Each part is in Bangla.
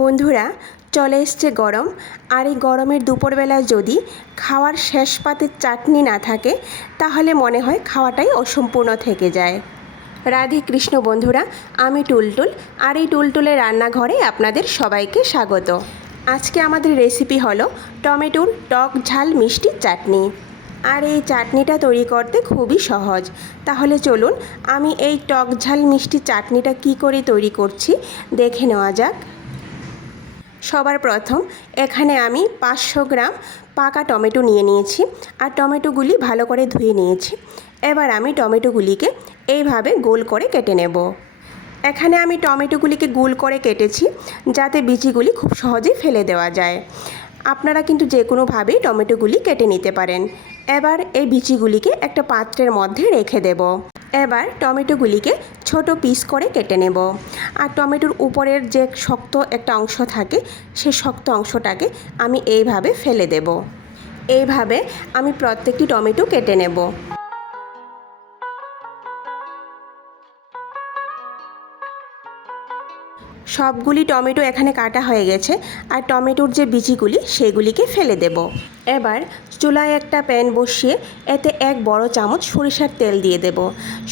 বন্ধুরা, চলে এসছে গরম। আর এই গরমের দুপুরবেলা যদি খাওয়ার শেষ পাতে চাটনি না থাকে তাহলে মনে হয় খাওয়াটাই অসম্পূর্ণ থেকে যায়। রাধে কৃষ্ণ বন্ধুরা, আমি টুলটুল, আর এই টুলটুলের রান্নাঘরে আপনাদের সবাইকে স্বাগত। আজকে আমাদের রেসিপি হলো টমেটোর টক ঝাল মিষ্টি চাটনি। আর এই চাটনিটা তৈরি করতে খুবই সহজ। তাহলে চলুন আমি এই টক ঝাল মিষ্টি চাটনিটা কি করে তৈরি করছি দেখে নেওয়া যাক। সবার প্রথম এখানে আমি 500 গ্রাম পাকা টমেটো নিয়ে নিয়েছি, আর টমেটোগুলি ভালো করে ধুয়ে নিয়েছি। এবার আমি টমেটোগুলিকে এইভাবে গোল করে কেটে নেব। এখানে আমি টমেটোগুলিকে গোল করে কেটেছি যাতে বিচিগুলি খুব সহজেই ফেলে দেওয়া যায়। আপনারা কিন্তু যে কোনোভাবেই টমেটোগুলি কেটে নিতে পারেন। এবার এই বিচিগুলিকে একটা পাত্রের মধ্যে রেখে দেব। এবার টমেটোগুলিকে ছোট পিস করে কেটে নেব। আর টমেটোর উপরের যে শক্ত একটা অংশ থাকে সেই শক্ত অংশটাকে আমি এইভাবে ফেলে দেব। এইভাবে আমি প্রত্যেকটি টমেটো কেটে নেব। সবগুলি টমেটো এখানে কাটা হয়ে গেছে, আর টমেটোর যে বিচিগুলি সেগুলিকে ফেলে দেব। এবার চুলায় একটা প্যান বসিয়ে এতে 1 বড় চামচ সরিষার তেল দিয়ে দেব।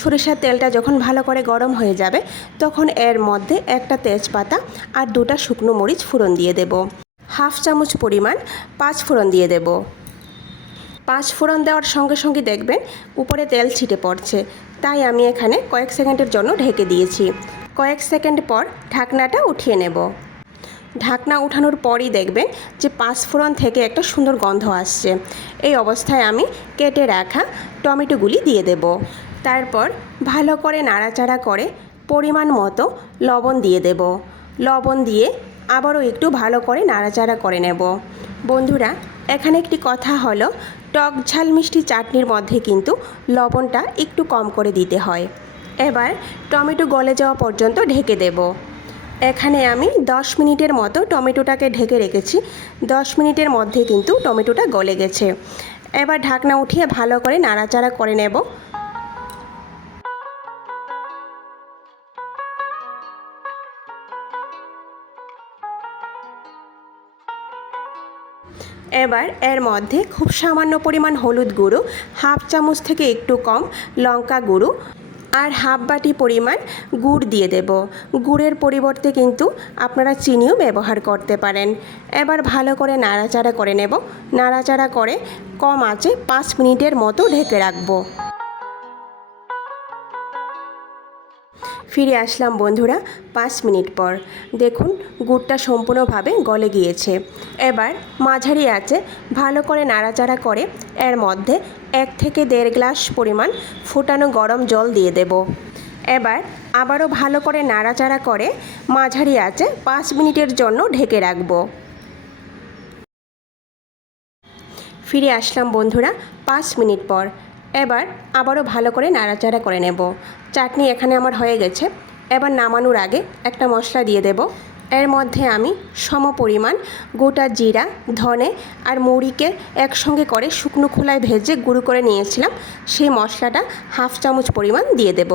সরিষার তেলটা যখন ভালো করে গরম হয়ে যাবে তখন এর মধ্যে একটা তেজপাতা আর 2টা শুকনো মরিচ ফোড়ন দিয়ে দেব। 1/2 চামচ পরিমাণ 5 ফোড়ন দিয়ে দেব। 5 ফোড়ন দেওয়ার সঙ্গে সঙ্গে দেখবেন উপরে তেল ছিটে পড়ছে, তাই আমি এখানে কয়েক সেকেন্ডের জন্য ঢেকে দিয়েছি। কয়েক সেকেন্ড পর ঢাকনাটা উঠিয়ে নেব। ঢাকনা উঠানোর পরই দেখবেন যে 5 ফোড়ন থেকে একটা সুন্দর গন্ধ আসছে। এই অবস্থায় আমি কেটে রাখা টমেটোগুলি দিয়ে দেব। তারপর ভালো করে নাড়াচাড়া করে পরিমাণ মতো লবণ দিয়ে দেব। লবণ দিয়ে আবারও একটু ভালো করে নাড়াচাড়া করে নেব। বন্ধুরা, এখানে একটি কথা হলো, টক ঝাল মিষ্টি চাটনির মধ্যে কিন্তু লবণটা একটু কম করে দিতে হয়। এবার টমেটো গলে যাওয়া পর্যন্ত ঢেকে দেব। এখানে আমি 10 মিনিটের মতো টমেটোটাকে ঢেকে রেখেছি। 10 মিনিটের মধ্যে কিন্তু টমেটোটা গলে গেছে। এবার ঢাকনা উঠিয়ে ভালো করে নাড়াচাড়া করে নেব। এবার এর মধ্যে খুব সামান্য পরিমাণ হলুদ গুঁড়ো, 1/2 চামচ থেকে একটু কম লঙ্কা গুঁড়ো আর 1/2 বাটি পরিমাণ গুড় দিয়ে দেব। গুড়ের পরিবর্তে কিন্তু আপনারা চিনিও ব্যবহার করতে পারেন। এবার ভালো করে নাড়াচাড়া করে নেব। নাড়াচাড়া করে কম আঁচে 5 মিনিটের মতো ঢেকে রাখবো। ফিরে আসলাম বন্ধুরা 5 মিনিট পর। দেখুন গুড়টা সম্পূর্ণভাবে গলে গিয়েছে। এবার মাঝারি আঁচে ভালো করে নাড়াচাড়া করে এর মধ্যে 1 থেকে 1.5 গ্লাস পরিমাণ ফুটানো গরম জল দিয়ে দেব। এবার আবারও ভালো করে নাড়াচাড়া করে মাঝারি আঁচে 5 মিনিটের জন্য ঢেকে রাখব। ফিরে আসলাম বন্ধুরা 5 মিনিট পর। এবার আবারও ভালো করে নাড়াচাড়া করে নেব। চাটনি এখানে আমার হয়ে গেছে। এবার নামানোর আগে একটা মশলা দিয়ে দেব। এর মধ্যে আমি সম পরিমাণ গোটা জিরা, ধনে আর মৌরিকে একসঙ্গে করে শুকনো খোলায় ভেজে গুঁড়ো করে নিয়েছিলাম, সেই মশলাটা 1/2 চামচ পরিমাণ দিয়ে দেব।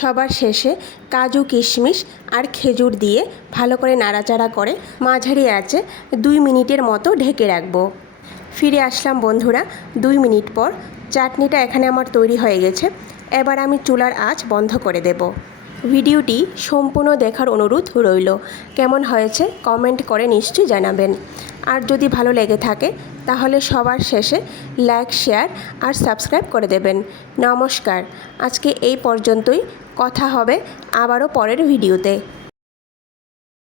সবার শেষে কাজু, কিশমিশ আর খেজুর দিয়ে ভালো করে নাড়াচাড়া করে মাঝারি আঁচে 2 মিনিটের মতো ঢেকে রাখবো। ফিরে আসলাম বন্ধুরা 2 মিনিট পর। চাটনিটা এখানে আমার তৈরি হয়ে গেছে। এবার আমি চুলার আঁচ বন্ধ করে দেব। ভিডিওটি সম্পূর্ণ দেখার অনুরোধ রইল। কেমন হয়েছে কমেন্ট করে নিশ্চয়ই জানাবেন। আর যদি ভালো লেগে থাকে তাহলে সবার শেষে লাইক, শেয়ার আর সাবস্ক্রাইব করে দেবেন। নমস্কার, আজকে এই পর্যন্তই। কথা হবে আবারও পরের ভিডিওতে।